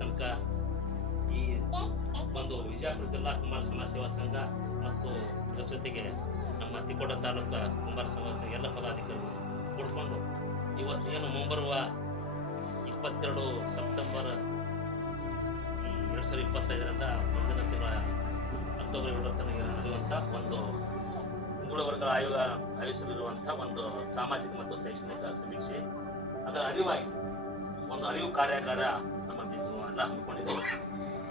ತನಕ ಈ ಒಂದು ವಿಜಯಪುರ ಜಿಲ್ಲಾ ಕುಂಬಾರ ಸಮಾಜ ಸೇವಾ ಸಂಘ ಮತ್ತು ಅದರ ಜೊತೆಗೆ ನಮ್ಮ ತಿಕೋಟ ತಾಲೂಕು ಕುಂಬಾರ ಸಮಾಜ ಸಂಘ ಎಲ್ಲ ಪದಾಧಿಕಾರಿಗಳು ಕೂಡ್ಕೊಂಡು ಇವತ್ತು ಏನು ಮುಂಬರುವ 22 ಸೆಪ್ಟೆಂಬರ್ 2025ರಿಂದ ಮುಂದಿನ ತಿಂಗಳ ಅಕ್ಟೋಬರ್ 7ರ ತನಕ ನಡೆಯುವಂಥ ಒಂದು ಹಿಂದುಳಿದ ವರ್ಗಗಳ ಆಯೋಗ ಆಯೋಜಿಸಲಿರುವಂಥ ಒಂದು ಸಾಮಾಜಿಕ ಮತ್ತು ಶೈಕ್ಷಣಿಕ ಸಮೀಕ್ಷೆ, ಅದರ ಅರಿವಾಗಿ ಒಂದು ಅರಿವು ಕಾರ್ಯಾಗಾರ ನಮ್ಮ ಎಲ್ಲ ಹಮ್ಮಿಕೊಂಡಿದ್ದೆವು.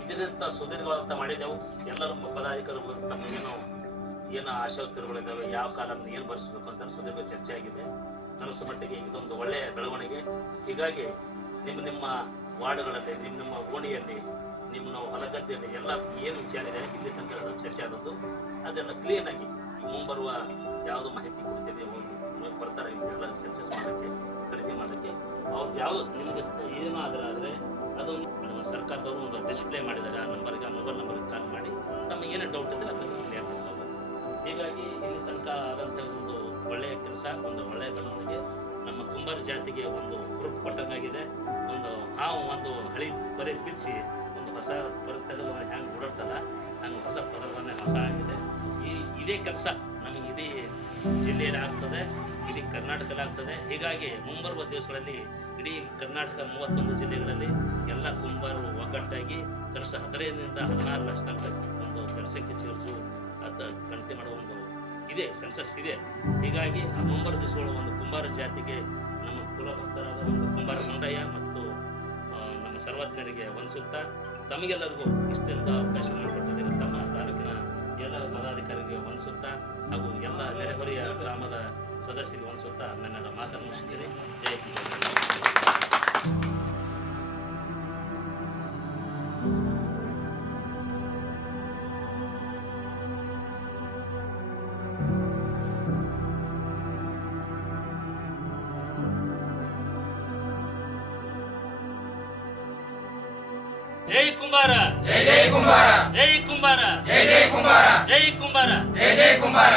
ಇದರಿಂದ ಸುದೀರ್ಘವಾದಂಥ ಮಾಡಿದೆವು. ಎಲ್ಲರೂ ಪದಾಧಿಕಾರಿಗಳು ತಮ್ಮ ಏನು ಆಶೋತ್ತರಗಳಿದ್ದಾವೆ, ಯಾವ ಕಾಲವನ್ನು ಏನು ಬರೆಸಬೇಕು ಅಂತ ಸುದೀರ್ಘ ಚರ್ಚೆ ಆಗಿದೆ. ನನಸು ಮಟ್ಟಿಗೆ ಇದೊಂದು ಒಳ್ಳೆಯ ಬೆಳವಣಿಗೆ. ಹೀಗಾಗಿ ನಿಮ್ಮ ವಾರ್ಡ್ಗಳಲ್ಲಿ, ನಿಮ್ಮ ಓಣಿಯಲ್ಲಿ, ನಿಮ್ಮ ಹೊಲಗದ್ದೆಯಲ್ಲಿ ಎಲ್ಲ ಏನು ವಿಚಾರ ಇದೆ ಇಲ್ಲಿ ತನಕ ಚರ್ಚೆ ಆದದ್ದು ಅದೆಲ್ಲ ಕ್ಲೀನ್ ಆಗಿ ಮುಂಬರುವ ಯಾವುದು ಮಾಹಿತಿ ಕೊಡ್ತೀವಿ ಬರ್ತಾರೆ ಎಲ್ಲ ಸೆನ್ಸಸ್ ಮಾಡೋಕ್ಕೆ, ಖರೀದಿ ಮಾಡೋಕ್ಕೆ. ಅವ್ರಿಗೆ ಯಾವುದು ನಿಮಗೆ ಏನೋ ಆದರೆ ಅದು ನಮ್ಮ ಸರ್ಕಾರದವರು ಒಂದು ಡಿಸ್ಪ್ಲೇ ಮಾಡಿದ್ದಾರೆ. ಆ ಮೊಬೈಲ್ ನಂಬರ್ಗೆ ಕಾಲ್ ಮಾಡಿ ನಮಗೆ ಏನೇ ಡೌಟ್ ಇದೆ ಅದನ್ನು ಕ್ಲಿಯರ್ ಮಾಡ್ತಾರೆ. ಹೀಗಾಗಿ ಇಲ್ಲಿ ತನಕ ಆದಂಥ ಒಂದು ಒಳ್ಳೆಯ ಕೆಲಸ, ಒಂದು ಒಳ್ಳೆಯ ಬೆಳವಣಿಗೆ. ನಮ್ಮ ಕುಂಬಾರ ಜಾತಿಗೆ ಒಂದು ಗ್ರೂಪ್ ಕೊಟ್ಟಂಗಾಗಿದೆ. ಒಂದು ಹಳಿ ಪರಿ ಬಿಚ್ಚಿ ಒಂದು ಹೊಸ ಪದ ತೆಗೆದು ಹ್ಯಾಂಗೆ ಓಡಾಡ್ತಲ್ಲ ಹಂಗೆ ಹೊಸ ಪದರವನ್ನೇ ಹೊಸ ಆಗಿದೆ. ಇದೇ ಕೆಲಸ ನಮಗೆ ಇಡೀ ಜಿಲ್ಲೆಯಲ್ಲಿ ಆಗ್ತದೆ, ಇಡೀ ಕರ್ನಾಟಕದಲ್ಲಿ ಆಗ್ತದೆ. ಹೀಗಾಗಿ ಮುಂಬರುವ ದಿವಸಗಳಲ್ಲಿ ಇಡೀ ಕರ್ನಾಟಕ 31 ಜಿಲ್ಲೆಗಳಲ್ಲಿ ಎಲ್ಲ ಕುಂಬಾರರು ಒಗ್ಗಟ್ಟಾಗಿ ಕೆಲಸ 15ರಿಂದ 16 ಲಕ್ಷ ತನಕ ಒಂದು ಜನಸಂಖ್ಯೆ ಸೇರಿಸು ಅದು ಗಣತಿ ಮಾಡುವ ಒಂದು ಇದೆ, ಸೆನ್ಸಸ್ ಇದೆ. ಹೀಗಾಗಿ ಆ ಮುಂಬರುವ ದಿವಸಗಳು ಒಂದು ಕುಂಬಾರ ಜಾತಿಗೆ ನಮ್ಮ ಕುಲಭಕ್ತರಾದ ಒಂದು ಕುಂಬಾರ ಮುಂಡಯ್ಯ ಮತ್ತು ನಮ್ಮ ಸರ್ವಜ್ಞರಿಗೆ ವಂದಿಸುತ್ತಾ ತಮಗೆಲ್ಲರಿಗೂ ಇಷ್ಟೆಂದು ಅವಕಾಶ ಮಾಡಿಕೊಟ್ಟಿದ್ದೀರಿ. ತಮ್ಮ ತಾಲೂಕಿನ ಎಲ್ಲ ಪದಾಧಿಕಾರಿಗೆ ವಂದಿಸುತ್ತಾ ಹಾಗೂ ಎಲ್ಲ ನೆರೆಹೊರೆಯ ಗ್ರಾಮದ ಸದಸ್ಯರಿಗೆ ವಂದಿಸುತ್ತಾ ನನ್ನ ಮಾತನ್ನು ಮುಗಿಸಿದ್ದೀರಿ. ಜೈ ಜೈ ಕುಂಬಾರ, ಜೈ ಜೈ ಕುಂಬಾರ, ಜೈ ಕುಂಬಾರ, ಜೈ ಜೈ ಕುಂಬಾರ, ಜೈ ಕುಂಬಾರ, ಜೈ ಜೈ ಕುಂಬಾರ.